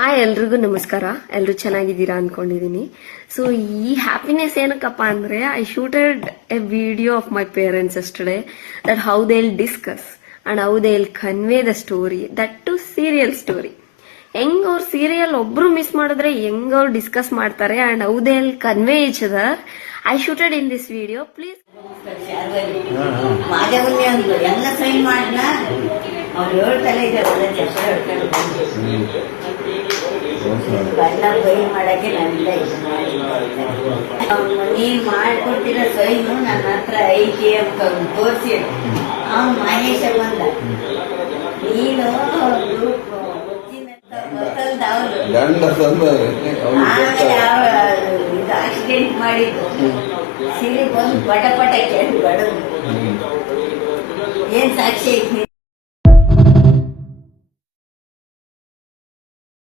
Hi ಎಲ್ರಿಗೂ ನಮಸ್ಕಾರ. ಎಲ್ಲರೂ ಚೆನ್ನಾಗಿದ್ದೀರಾ ಅನ್ಕೊಂಡಿದೀನಿ. ಸೊ ಈ ಹ್ಯಾಪಿನೆಸ್ ಏನಕ್ಕಪ್ಪ ಅಂದ್ರೆ I shooted a video of my parents yesterday that how they will discuss and how they will convey the story that to serial story. ಹೆಂಗ್ ಅವ್ರ ಸೀರಿಯಲ್ ಒಬ್ರು ಮಿಸ್ ಮಾಡಿದ್ರೆ ಹೆಂಗ್ ಅವ್ರು ಡಿಸ್ಕಸ್ ಮಾಡ್ತಾರೆ and how they will convey each other. I shooted in this video. Please ಎಲ್ಲ sign ಮಾಡ್ಲಾ ಅವ್ರು ಹೇಳ್ತಲೇ ಇದ್ದಾರೆ ಬಣ್ಣ ಬೈ ಮಾಡಕ್ಕೆ ನಾನಿಲ್ಲ ಇದು ನೀನ್ ಮಾಡ್ಕೊಡ್ತಿರೋ ಸೈನು ನನ್ನ ಹತ್ರ ಐತಿ ಅಂತ ತೋರಿಸಿ ಅವ್ನು ಮಹೇಶ ಬಂದ ನೀನು ಇದು ಆಕ್ಸಿಡೆಂಟ್ ಮಾಡಿದ್ದು ಸಿರಿ ಬಂದು ಪಟ ಪಟ ಕೇಳಿ ಬಡದು ಏನ್ ಸಾಕ್ಷಿ ಐತಿ